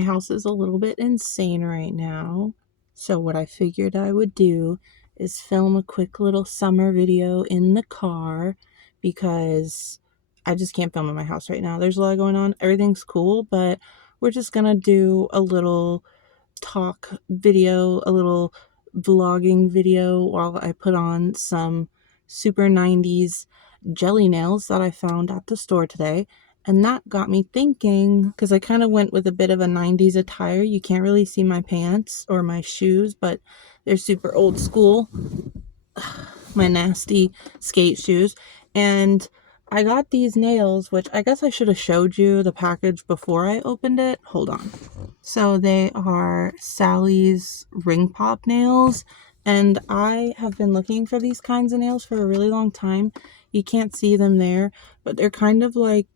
My house is a little bit insane right now. So what I figured I would do is film a quick little summer video in the car because I just can't film in my house right now. There's a lot going on. Everything's cool, but we're just gonna do a little talk video, a little vlogging video while I put on some super 90s jelly nails that I found at the store today. And that got me thinking, because I kind of went with a bit of a 90s attire. You can't really see my pants or my shoes, but they're super old school. My nasty skate shoes. And I got these nails, which I guess I should have showed you the package before I opened it. Hold on. So they are Sally's ring pop nails, and I have been looking for these kinds of nails for a really long time. You can't see them there, but they're kind of like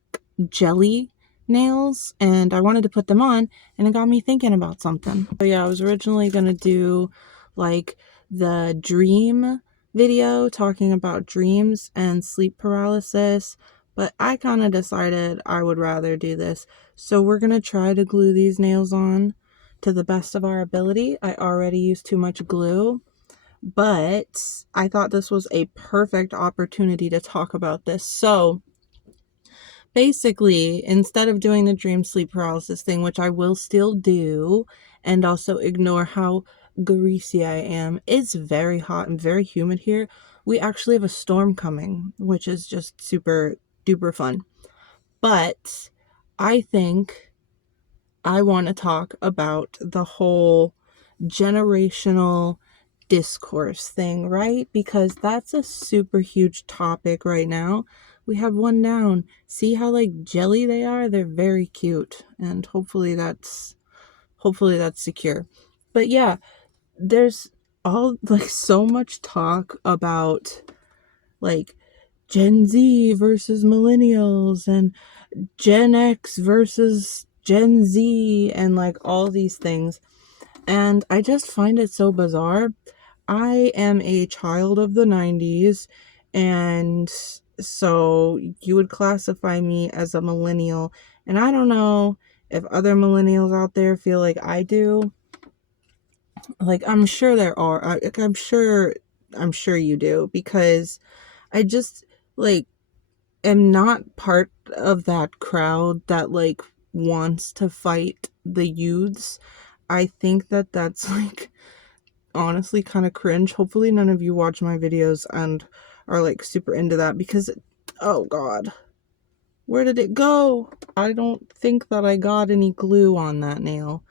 jelly nails, and I wanted to put them on, and it got me thinking about something. So yeah, I was originally gonna do like the dream video talking about dreams and sleep paralysis, but I kind of decided I would rather do this. So we're gonna try to glue these nails on to the best of our ability. I already used too much glue, but I thought this was a perfect opportunity to talk about this. So basically, instead of doing the dream sleep paralysis thing, which I will still do, and also ignore how greasy I am, it's very hot and very humid here. We actually have a storm coming, which is just super duper fun. But I think I want to talk about the whole generational discourse thing, right? Because that's a super huge topic right now. We have one down. See how like jelly they are? They're very cute, and hopefully that's secure. But yeah, there's all like so much talk about like Gen Z versus millennials and Gen X versus Gen Z and like all these things. And I just find it so bizarre. I am a child of the 90s, and so you would classify me as a millennial. And I don't know if other millennials out there feel like I do. Like, I'm sure there are. I'm sure you do, because I just like am not part of that crowd that like wants to fight the youths. I think that that's like honestly kind of cringe. Hopefully none of you watch my videos and are like super into that, because oh god, where did it go? I don't think that I got any glue on that nail.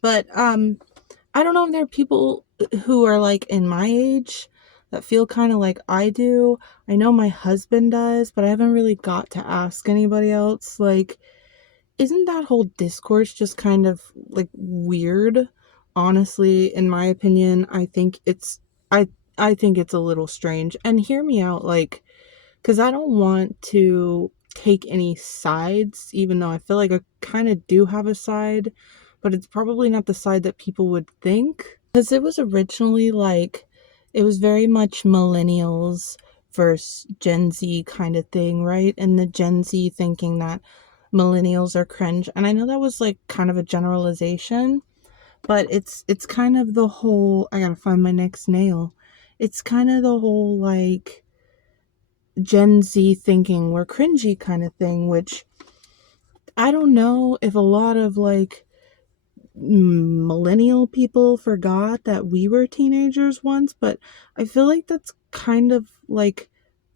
But I don't know if there are people who are like in my age that feel kind of like I do. I know my husband does, but I haven't really got to ask anybody else. Like, isn't that whole discourse just kind of like weird? Honestly, in my opinion, I think it's a little strange. And hear me out, like, because I don't want to take any sides, even though I feel like I kind of do have a side, but it's probably not the side that people would think. Because it was originally like, it was very much millennials versus Gen Z kind of thing, right? And the Gen Z thinking that millennials are cringe. And I know that was like kind of a generalization, but it's kind of the whole, I gotta find my next nail. It's kind of the whole like Gen Z thinking we're cringy kind of thing, which I don't know if a lot of like millennial people forgot that we were teenagers once, but I feel like that's kind of like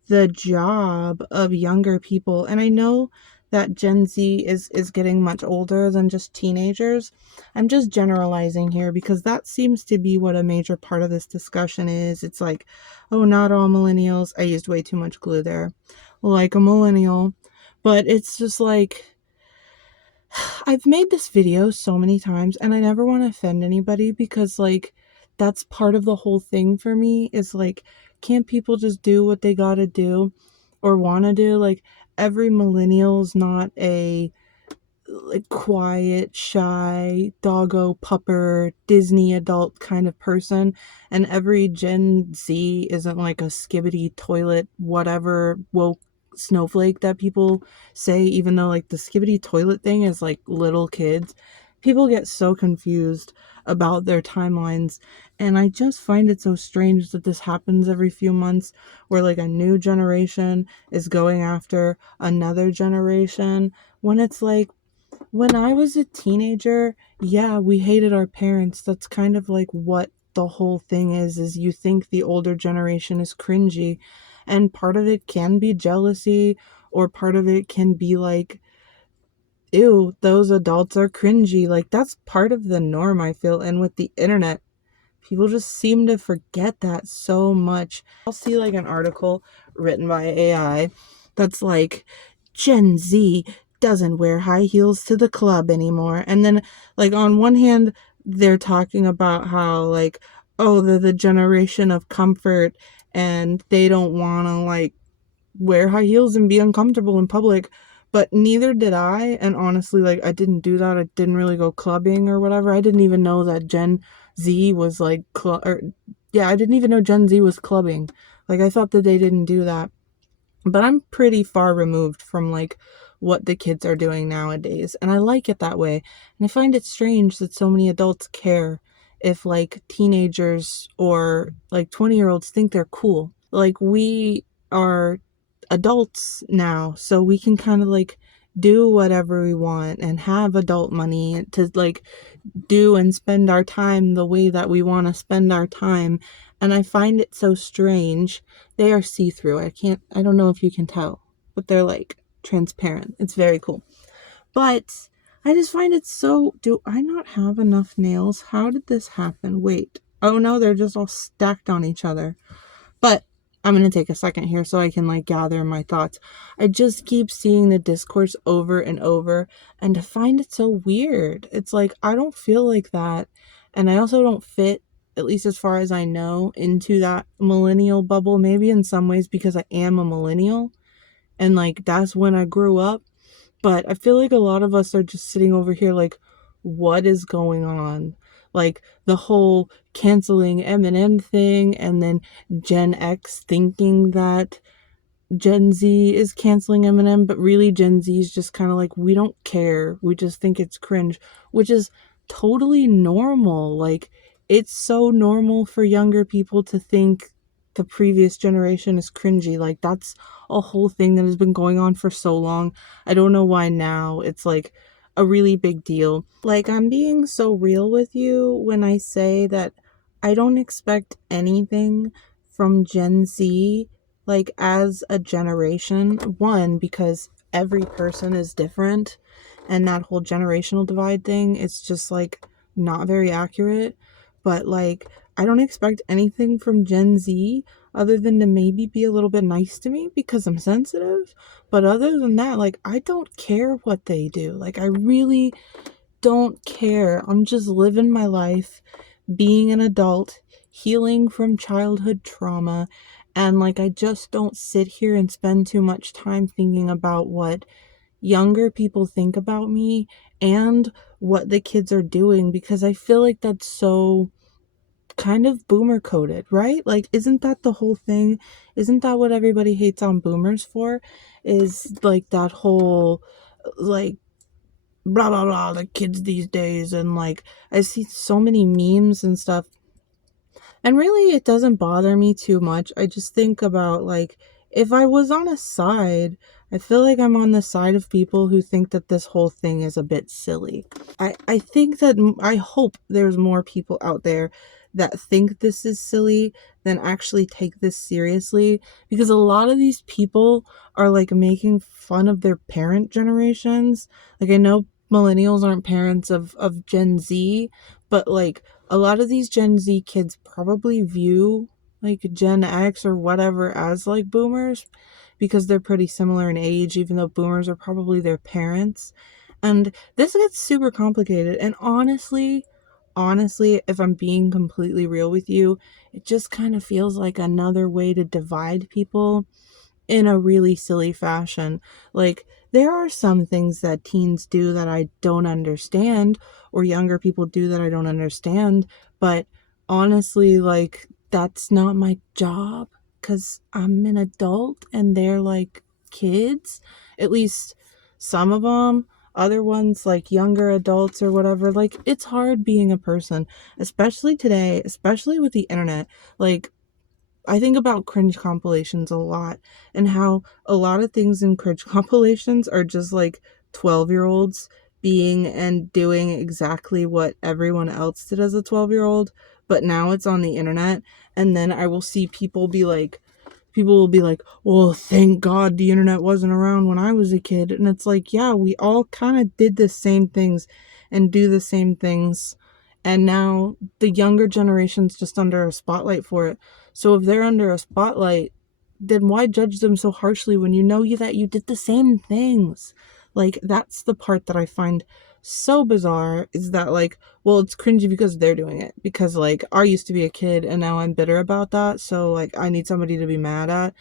the job of younger people. And I know that Gen Z is getting much older than just teenagers. I'm just generalizing here because that seems to be what a major part of this discussion is. It's like, oh, not all millennials. I used way too much glue there. Like a millennial. But it's just like, I've made this video so many times and I never want to offend anybody, because like that's part of the whole thing for me is like, can't people just do what they gotta do or want to do? Like, every millennial's not a like quiet, shy, doggo pupper, Disney adult kind of person, and every Gen Z isn't like a skibbity toilet whatever woke snowflake that people say, even though like the skibbity toilet thing is like little kids. People get so confused about their timelines, and I just find it so strange that this happens every few months, where like a new generation is going after another generation, when it's like, when I was a teenager, yeah, we hated our parents. That's kind of like what the whole thing is you think the older generation is cringy, and part of it can be jealousy, or part of it can be like, ew, those adults are cringy. Like, that's part of the norm, I feel. And with the internet, people just seem to forget that so much. I'll see like an article written by AI that's like, Gen Z doesn't wear high heels to the club anymore. And then, like, on one hand, they're talking about how, like, oh, they're the generation of comfort and they don't want to, like, wear high heels and be uncomfortable in public. But neither did I. And honestly, like, I didn't do that. I didn't really go clubbing or whatever. I didn't even know that Gen Z was like, yeah, I didn't even know Gen Z was clubbing. Like, I thought that they didn't do that. But I'm pretty far removed from like what the kids are doing nowadays. And I like it that way. And I find it strange that so many adults care if like teenagers or like 20-year-olds think they're cool. Like, we are adults now, so we can kind of like do whatever we want and have adult money to like do and spend our time the way that we want to spend our time. And I find it so strange. They are see-through. I don't know if you can tell, but they're like transparent. It's very cool. But I just find it so, do I not have enough nails? How did this happen? Wait. Oh no, they're just all stacked on each other. But I'm going to take a second here so I can like gather my thoughts. I just keep seeing the discourse over and over, and I find it so weird. It's like, I don't feel like that. And I also don't fit, at least as far as I know, into that millennial bubble. Maybe in some ways because I am a millennial and like that's when I grew up. But I feel like a lot of us are just sitting over here like, what is going on? Like the whole canceling Eminem thing, and then Gen X thinking that Gen Z is canceling Eminem, but really Gen Z is just kind of like, we don't care. We just think it's cringe, which is totally normal. Like, it's so normal for younger people to think the previous generation is cringy. Like, that's a whole thing that has been going on for so long. I don't know why now it's like a really big deal. Like, I'm being so real with you when I say that I don't expect anything from Gen Z, like, as a generation. One, because every person is different, and that whole generational divide thing is just like not very accurate. But like, I don't expect anything from Gen Z other than to maybe be a little bit nice to me because I'm sensitive. But other than that, like, I don't care what they do. Like, I really don't care. I'm just living my life, being an adult, healing from childhood trauma. And like, I just don't sit here and spend too much time thinking about what younger people think about me and what the kids are doing, because I feel like that's so kind of boomer coded, right? Like, isn't that the whole thing? Isn't that what everybody hates on boomers for? Is like that whole like blah blah blah, the kids these days. And like, I see so many memes and stuff, and really it doesn't bother me too much. I just think about like, if I was on a side, I feel like I'm on the side of people who think that this whole thing is a bit silly. I think that, I hope there's more people out there that think this is silly than actually take this seriously, because a lot of these people are like making fun of their parent generations. Like, I know millennials aren't parents of Gen Z, but like, a lot of these Gen Z kids probably view like Gen X or whatever as like boomers, because they're pretty similar in age, even though boomers are probably their parents. And this gets super complicated. And honestly, if I'm being completely real with you, it just kind of feels like another way to divide people in a really silly fashion. Like, there are some things that teens do that I don't understand, or younger people do that I don't understand, but honestly, like, that's not my job, because I'm an adult and they're like kids. At least some of them. other ones like younger adults or whatever, like it's hard being a person, especially today, especially with the internet. Like I think about cringe compilations a lot and how a lot of things in cringe compilations are just like 12-year-olds being and doing exactly what everyone else did as a 12-year-old, but now it's on the internet. And then I will see people will be like, well, thank God the internet wasn't around when I was a kid. And it's like, yeah, we all kind of did the same things and do the same things. And now the younger generation's just under a spotlight for it. So if they're under a spotlight, then why judge them so harshly when you know that you did the same things? Like, that's the part that I find so bizarre, is that like, well, it's cringy because they're doing it, because like I used to be a kid and now I'm bitter about that, so like I need somebody to be mad at.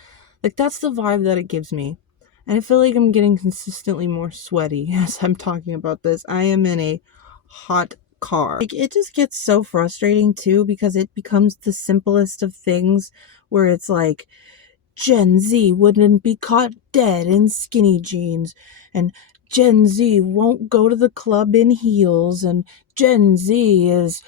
Like, that's the vibe that it gives me. And I feel like I'm getting consistently more sweaty as I'm talking about this. I am in a hot car. Like, it just gets so frustrating too, because it becomes the simplest of things, where it's like Gen Z wouldn't be caught dead in skinny jeans, and Gen Z won't go to the club in heels, and Gen Z is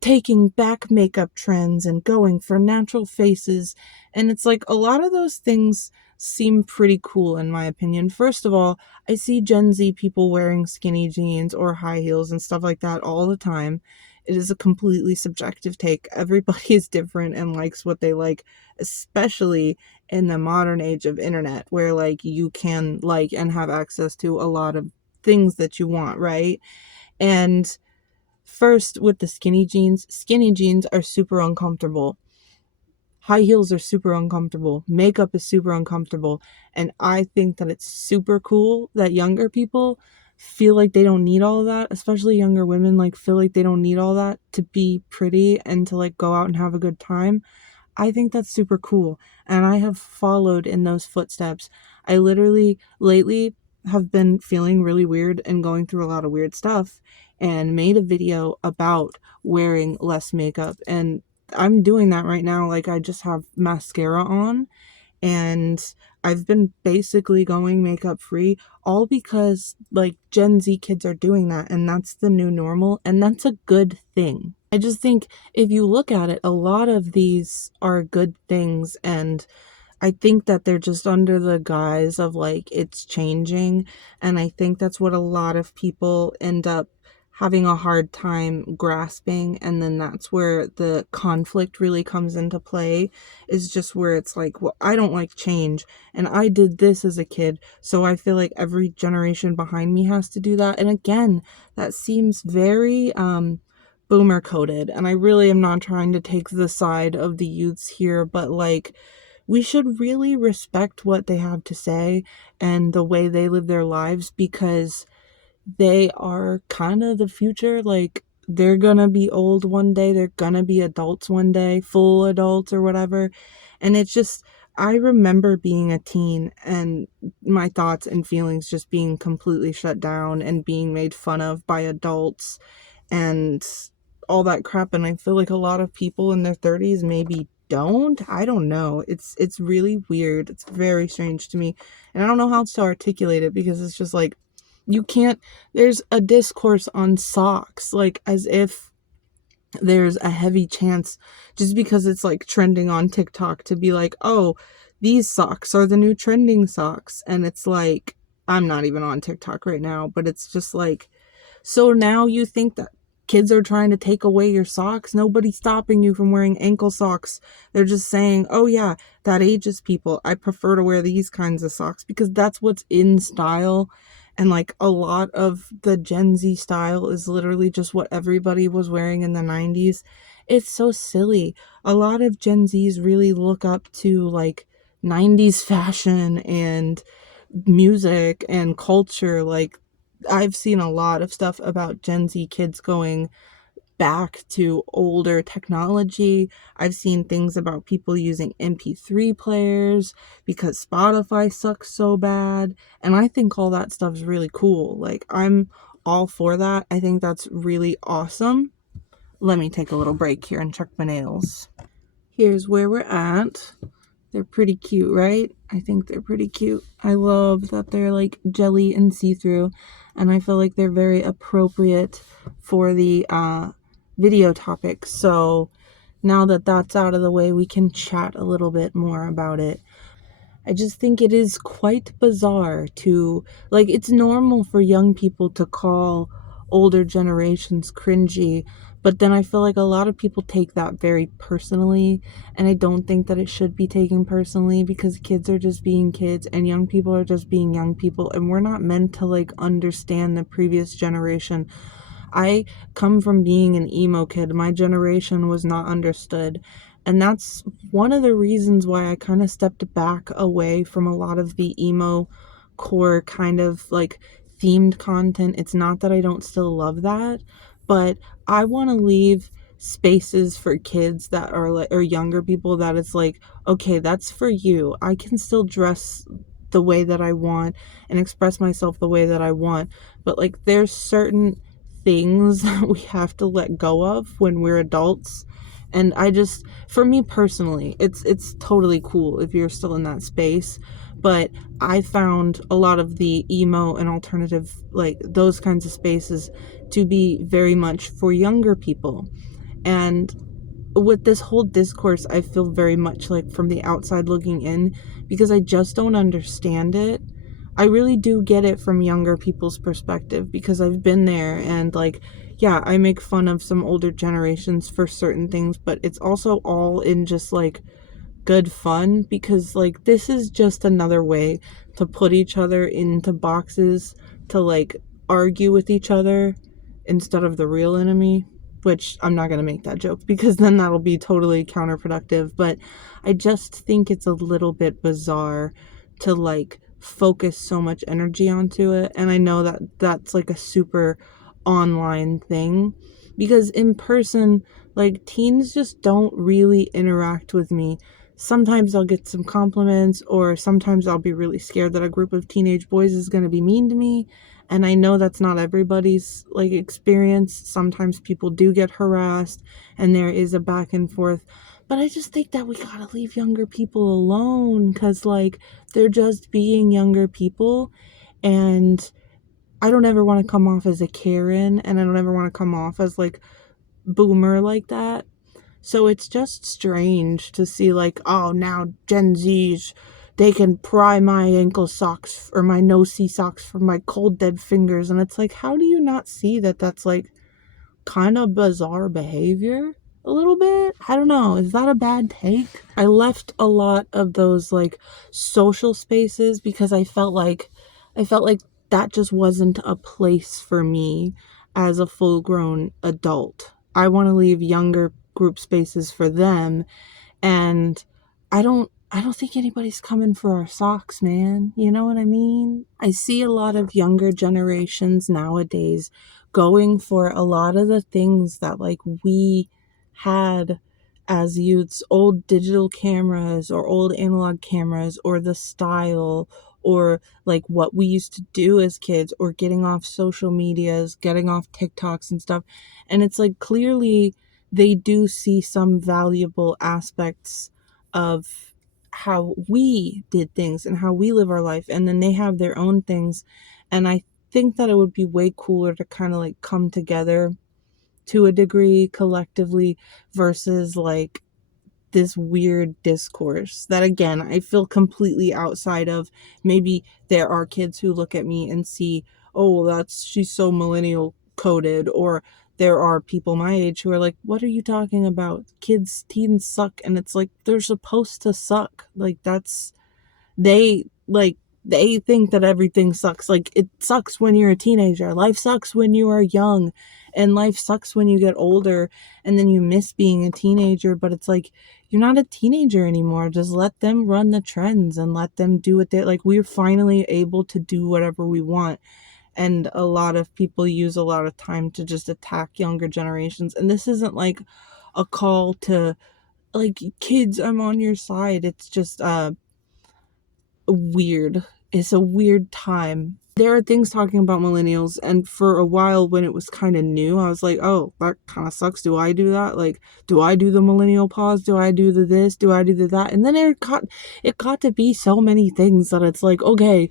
taking back makeup trends and going for natural faces. And it's like a lot of those things seem pretty cool in my opinion. First of all, I see Gen Z people wearing skinny jeans or high heels and stuff like that all the time. It is a completely subjective take. Everybody is different and likes what they like, especially in the modern age of internet, where like you can like and have access to a lot of things that you want, right? And first, with the skinny jeans are super uncomfortable. High heels are super uncomfortable. Makeup is super uncomfortable. And I think that it's super cool that younger people feel like they don't need all of that, especially younger women, like feel like they don't need all that to be pretty and to like go out and have a good time. I think that's super cool, and I have followed in those footsteps. I literally lately have been feeling really weird and going through a lot of weird stuff, and made a video about wearing less makeup, and I'm doing that right now. Like, I just have mascara on, and I've been basically going makeup free, all because like Gen Z kids are doing that, and that's the new normal, and that's a good thing. I just think if you look at it, a lot of these are good things, and I think that they're just under the guise of like it's changing. And I think that's what a lot of people end up having a hard time grasping. And then that's where the conflict really comes into play, is just where it's like, well, I don't like change. And I did this as a kid. So I feel like every generation behind me has to do that. And again, that seems very, boomer coded. And I really am not trying to take the side of the youths here, but like, we should really respect what they have to say and the way they live their lives, because they are kind of the future. Like, they're gonna be old one day, they're gonna be adults one day, full adults or whatever. And it's just, I remember being a teen and my thoughts and feelings just being completely shut down and being made fun of by adults and all that crap. And I feel like a lot of people in their 30s maybe don't. I don't know. It's really weird. It's very strange to me. And I don't know how to articulate it, because it's just like, you can't, there's a discourse on socks, like as if there's a heavy chance, just because it's like trending on TikTok, to be like, oh, these socks are the new trending socks. And it's like, I'm not even on TikTok right now, but it's just like, so now you think that kids are trying to take away your socks? Nobody's stopping you from wearing ankle socks. They're just saying, oh yeah, that ages people. I prefer to wear these kinds of socks because that's what's in style. And like a lot of the Gen Z style is literally just what everybody was wearing in the 90s. It's so silly. A lot of Gen Zs really look up to like 90s fashion and music and culture. Like, I've seen a lot of stuff about Gen Z kids going back to older technology. I've seen things about people using MP3 players because Spotify sucks so bad. And I think all that stuff's really cool. Like, I'm all for that. I think that's really awesome. Let me take a little break here and check my nails. Here's where we're at. They're pretty cute, right? I think they're pretty cute. I love that they're like jelly and see-through. and I feel like they're very appropriate for the video topic. So now that that's out of the way, we can chat a little bit more about it. I just think it is quite bizarre to, like, it's normal for young people to call older generations cringy, but then I feel like a lot of people take that very personally, and I don't think that it should be taken personally because kids are just being kids and young people are just being young people, and we're not meant to, like, understand the previous generation. I come from being an emo kid. My generation was not understood. And that's one of the reasons why I kind of stepped back away from a lot of the emo core kind of like themed content. It's not that I don't still love that, but I want to leave spaces for kids that are like, or younger people that it's like, okay, that's for you. I can still dress the way that I want and express myself the way that I want, but like there's certain things that we have to let go of when we're adults. And I just, for me personally, it's totally cool if you're still in that space, but I found a lot of the emo and alternative, like those kinds of spaces, to be very much for younger people. And with this whole discourse, I feel very much like from the outside looking in because I just don't understand it. I really do get it from younger people's perspective because I've been there, and like, yeah, I make fun of some older generations for certain things, but it's also all in just like good fun because like this is just another way to put each other into boxes, to like argue with each other instead of the real enemy, which I'm not going to make that joke because then that'll be totally counterproductive, but I just think it's a little bit bizarre to like focus so much energy onto it. And I know that that's like a super online thing because in person, like teens just don't really interact with me. Sometimes I'll get some compliments, or sometimes I'll be really scared that a group of teenage boys is going to be mean to me. And I know that's not everybody's like experience. Sometimes people do get harassed and there is a back and forth. But I just think that we gotta leave younger people alone because, like, they're just being younger people. And I don't ever want to come off as a Karen, and I don't ever want to come off as like boomer like that. So it's just strange to see like, oh, now Gen Z's, they can pry my ankle socks or my no-see socks from my cold dead fingers. And it's like, how do you not see that that's like kind of bizarre behavior? A little bit. I don't know. Is that a bad take? I left a lot of those like social spaces because I felt like that just wasn't a place for me as a full-grown adult. I want to leave younger group spaces for them, and I don't think anybody's coming for our socks, man. You know what I mean? I see a lot of younger generations nowadays going for a lot of the things that like we had as youths, old digital cameras or old analog cameras, or the style, or like what we used to do as kids, or getting off social medias, getting off TikToks and stuff. And it's like clearly they do see some valuable aspects of how we did things and how we live our life, and then they have their own things. And I think that it would be way cooler to kind of like come together to a degree collectively versus like this weird discourse that again I feel completely outside of. Maybe there are kids who look at me and see, oh, that's, she's so millennial coded, or there are people my age who are like, what are you talking about? Teens suck. And it's like, they're supposed to suck. Like that's, they think that everything sucks. Like it sucks when you're a teenager. Life sucks when you are young, and life sucks when you get older and then you miss being a teenager. But it's like, you're not a teenager anymore. Just let them run the trends and let them do what they like. We're finally able to do whatever we want. And a lot of people use a lot of time to just attack younger generations. And this isn't like a call to like, kids, I'm on your side. It's just weird. It's a weird time. There are things talking about millennials, and for a while when it was kind of new, I was like, oh, that kind of sucks. Do I do that? Like, do I do the millennial pause? Do I do the this? Do I do the that? And then it got to be so many things that it's like, okay,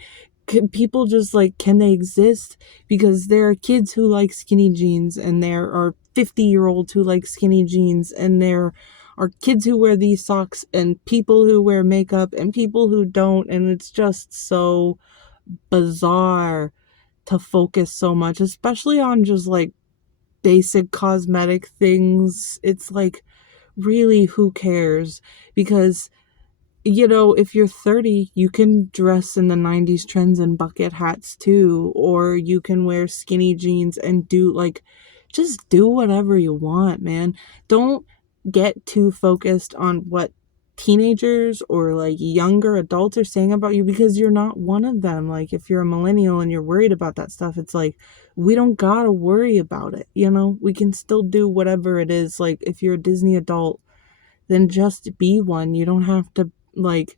people just like, can they exist? Because there are kids who like skinny jeans, and there are 50-year-olds who like skinny jeans, and there are kids who wear these socks, and people who wear makeup, and people who don't, and it's just so bizarre to focus so much, especially on just like basic cosmetic things. It's like, really, who cares? Because, if you're 30, you can dress in the 90s trends and bucket hats too, or you can wear skinny jeans and do like, just do whatever you want, man. Don't get too focused on what teenagers or like younger adults are saying about you, because you're not one of them. Like, if you're a millennial and you're worried about that stuff, it's like, we don't gotta worry about it, we can still do whatever it is. Like, if you're a Disney adult, then just be one. You don't have to like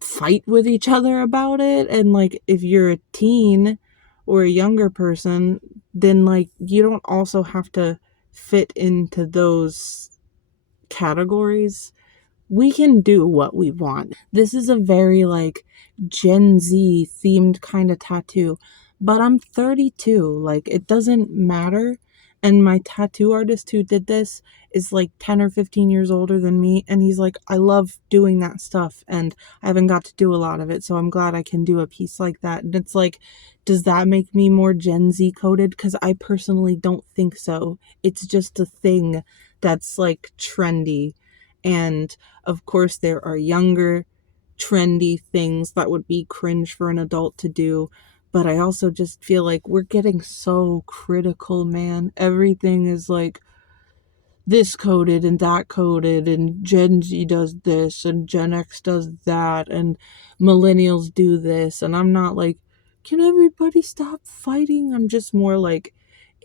fight with each other about it. And like, if you're a teen or a younger person, then like, you don't also have to fit into those categories. We can do what we want. This is a very like Gen Z themed kind of tattoo, but I'm 32. Like, it doesn't matter. And my tattoo artist who did this is like 10 or 15 years older than me, and he's like, I love doing that stuff, and I haven't got to do a lot of it, so I'm glad I can do a piece like that. And it's like, does that make me more Gen Z coded? Because I personally don't think so. It's just a thing that's like trendy. And of course, there are younger, trendy things that would be cringe for an adult to do. But I also just feel like we're getting so critical, man. Everything is like this coded and that coded, and Gen Z does this, and Gen X does that, and millennials do this. And I'm not like, can everybody stop fighting? I'm just more like,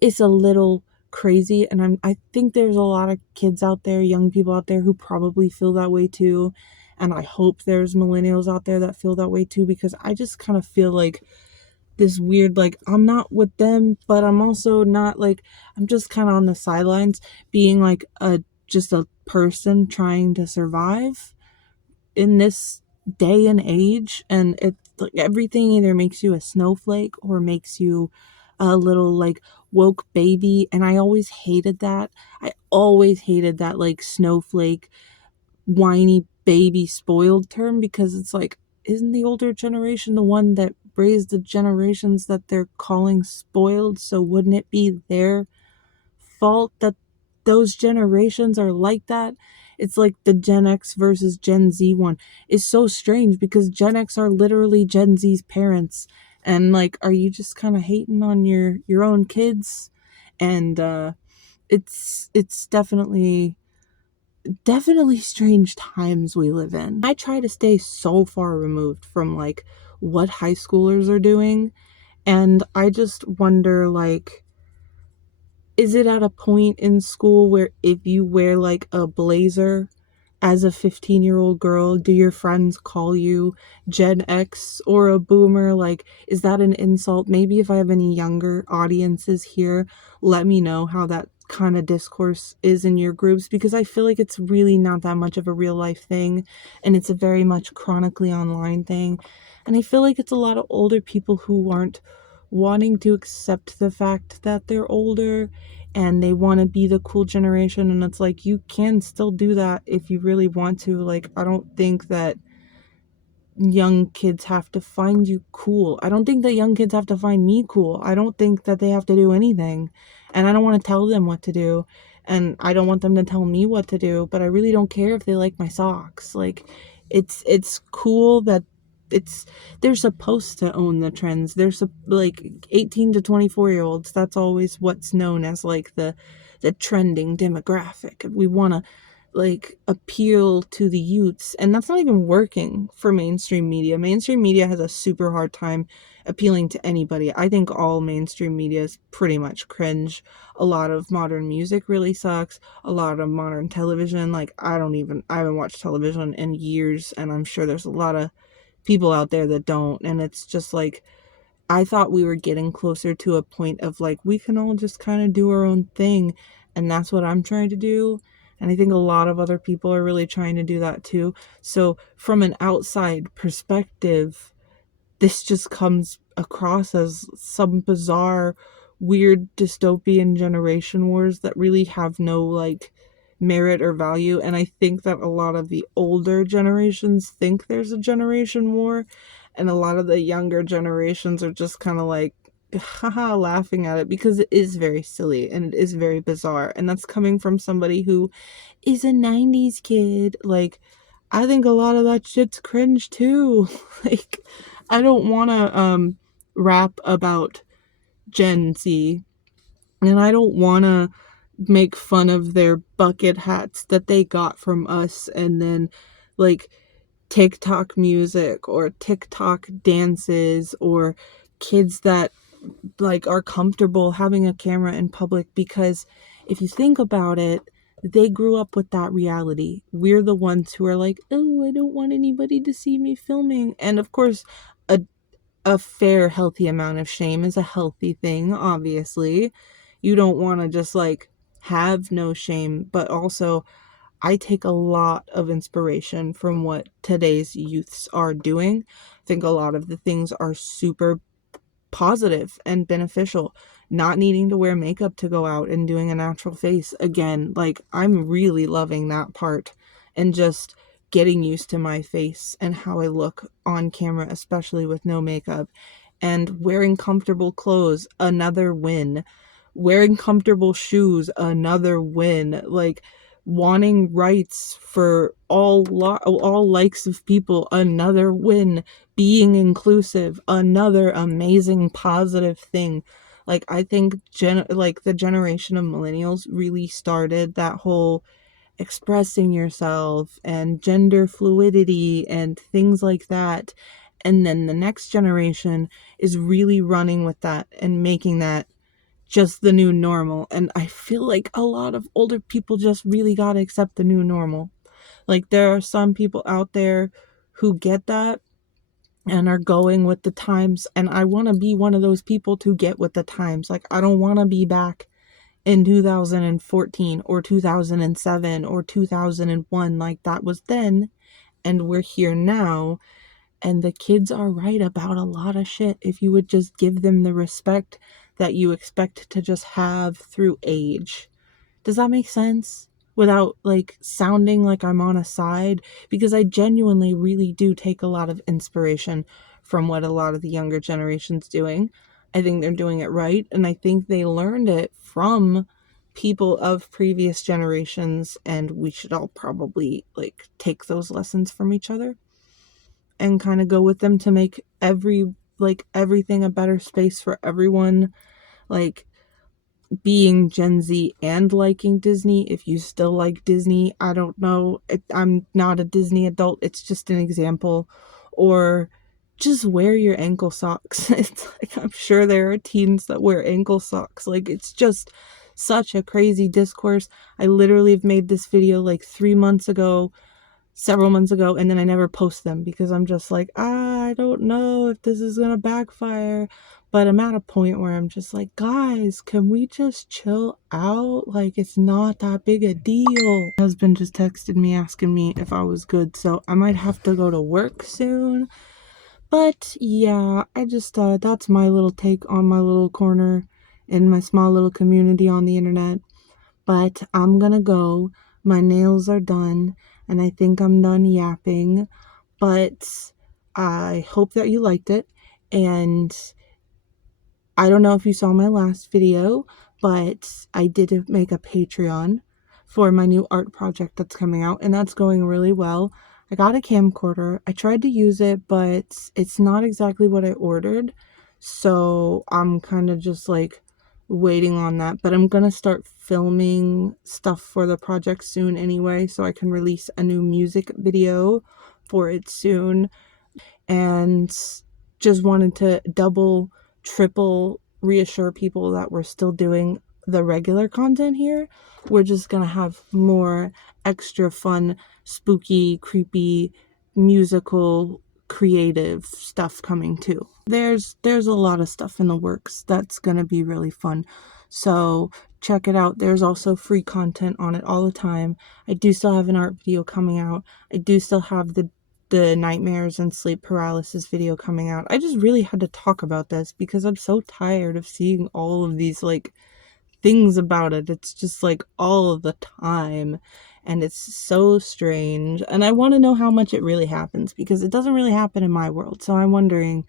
it's a little crazy, and I think there's a lot of kids out there, young people out there, who probably feel that way too. And I hope there's millennials out there that feel that way too, because I just kind of feel like this weird, like, I'm not with them, but I'm also not, like, I'm just kind of on the sidelines, being like just a person trying to survive in this day and age. And it's like, everything either makes you a snowflake or makes you a little like woke baby. And I always hated that. I always hated that like snowflake, whiny baby, spoiled term, because it's like, isn't the older generation the one that raised the generations that they're calling spoiled? So wouldn't it be their fault that those generations are like that? It's like the Gen X versus Gen Z one is so strange, because Gen X are literally Gen Z's parents. And like, are you just kind of hating on your own kids? And it's definitely strange times we live in. I try to stay so far removed from like what high schoolers are doing, and I just wonder, like, is it at a point in school where if you wear like a blazer as a 15-year-old girl, do your friends call you Gen X or a boomer? Like, is that an insult? Maybe if I have any younger audiences here, let me know how that kind of discourse is in your groups, because I feel like it's really not that much of a real life thing, and it's a very much chronically online thing. And I feel like it's a lot of older people who aren't wanting to accept the fact that they're older, and they want to be the cool generation. And it's like, you can still do that if you really want to. Like, I don't think that young kids have to find you cool. I don't think that young kids have to find me cool. I don't think that they have to do anything. And I don't want to tell them what to do. And I don't want them to tell me what to do, but I really don't care if they like my socks. Like, it's cool that it's they're supposed to own the trends. Like 18 to 24-year-olds, that's always what's known as like the trending demographic. We want to like appeal to the youths, and that's not even working for mainstream media. Mainstream media has a super hard time appealing to anybody. I think all mainstream media is pretty much cringe. A lot of modern music really sucks. A lot of modern television, like, I haven't watched television in years, and I'm sure there's a lot of people out there that don't. And it's just like, I thought we were getting closer to a point of like, we can all just kind of do our own thing. And that's what I'm trying to do. And I think a lot of other people are really trying to do that too. So from an outside perspective, this just comes across as some bizarre, weird dystopian generation wars that really have no like merit or value. And I think that a lot of the older generations think there's a generation war, and a lot of the younger generations are just kind of like, haha, laughing at it because it is very silly and it is very bizarre. And that's coming from somebody who is a 90s kid. Like, I think a lot of that shit's cringe too. Like, I don't want to rap about Gen Z, and I don't want to make fun of their bucket hats that they got from us, and then like TikTok music or TikTok dances, or kids that like are comfortable having a camera in public, because if you think about it, they grew up with that reality. We're the ones who are like, oh, I don't want anybody to see me filming. And of course, a fair healthy amount of shame is a healthy thing, obviously. You don't want to just like have no shame, but also I take a lot of inspiration from what today's youths are doing. I think a lot of the things are super positive and beneficial. Not needing to wear makeup to go out and doing a natural face. Again, like, I'm really loving that part, and just getting used to my face and how I look on camera, especially with no makeup. And wearing comfortable clothes, another win. Wearing comfortable shoes, another win. Like, wanting rights for all likes of people, another win. Being inclusive, another amazing positive thing. Like, I think like the generation of millennials really started that whole expressing yourself and gender fluidity and things like that. And then the next generation is really running with that and making that just the new normal. And I feel like a lot of older people just really got to accept the new normal. Like, there are some people out there who get that and are going with the times, and I want to be one of those people to get with the times. Like, I don't want to be back in 2014 or 2007 or 2001. Like, that was then, and we're here now. And the kids are right about a lot of shit if you would just give them the respect that you expect to just have through age. Does that make sense? Without like sounding like I'm on a side, because I genuinely really do take a lot of inspiration from what a lot of the younger generation's doing. I think they're doing it right, and I think they learned it from people of previous generations, and we should all probably like take those lessons from each other and kind of go with them to make everything a better space for everyone. Like, being Gen Z and liking Disney, if you still like Disney, I don't know. I'm not a Disney adult, it's just an example. Or just wear your ankle socks. It's like, I'm sure there are teens that wear ankle socks. Like, it's just such a crazy discourse. I literally have made this video like 3 months ago, several months ago, and then I never post them because I'm just like, I don't know if this is gonna backfire. But I'm at a point where I'm just like, guys, can we just chill out? Like, it's not that big a deal. My husband just texted me asking me if I was good, so I might have to go to work soon. But yeah, I just that's my little take on my little corner in my small little community on the internet. But I'm gonna go. My nails are done, and I think I'm done yapping. But I hope that you liked it. And I don't know if you saw my last video, but I did make a Patreon for my new art project that's coming out, and that's going really well. I got a camcorder. I tried to use it, but it's not exactly what I ordered. So I'm kind of just like waiting on that. But I'm gonna start filming stuff for the project soon anyway, so I can release a new music video for it soon. And just wanted to double, triple reassure people that we're still doing the regular content here. We're just gonna have more extra fun, spooky, creepy, musical, creative stuff coming too. There's a lot of stuff in the works that's gonna be really fun. So check it out. There's also free content on it all the time. I do still have an art video coming out. I do still have the the nightmares and sleep paralysis video coming out, I just really had to talk about this because I'm so tired of seeing all of these like things about it. It's just like all of the time, and it's so strange, and I want to know how much it really happens because it doesn't really happen in my world. So I'm wondering,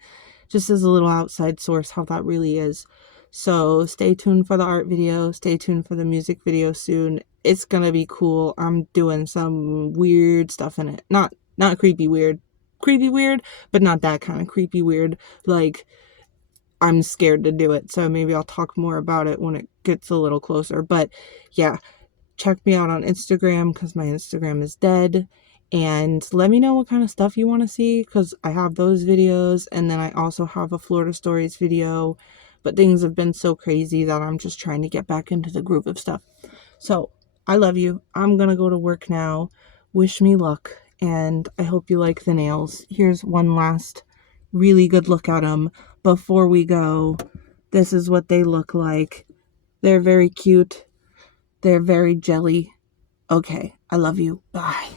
just as a little outside source, how that really is. So stay tuned for the art video, stay tuned for the music video soon. It's gonna be cool. I'm doing some weird stuff in it. Not creepy weird, but not that kind of creepy weird. Like, I'm scared to do it, so maybe I'll talk more about it when it gets a little closer. But yeah, check me out on Instagram because my Instagram is dead. And let me know what kind of stuff you want to see because I have those videos, and then I also have a Florida Stories video. But things have been so crazy that I'm just trying to get back into the groove of stuff. So I love you. I'm gonna go to work now. Wish me luck, and I hope you like the nails. Here's one last really good look at them before we go. This is what they look like. They're very cute. They're very jelly. Okay, I love you. Bye.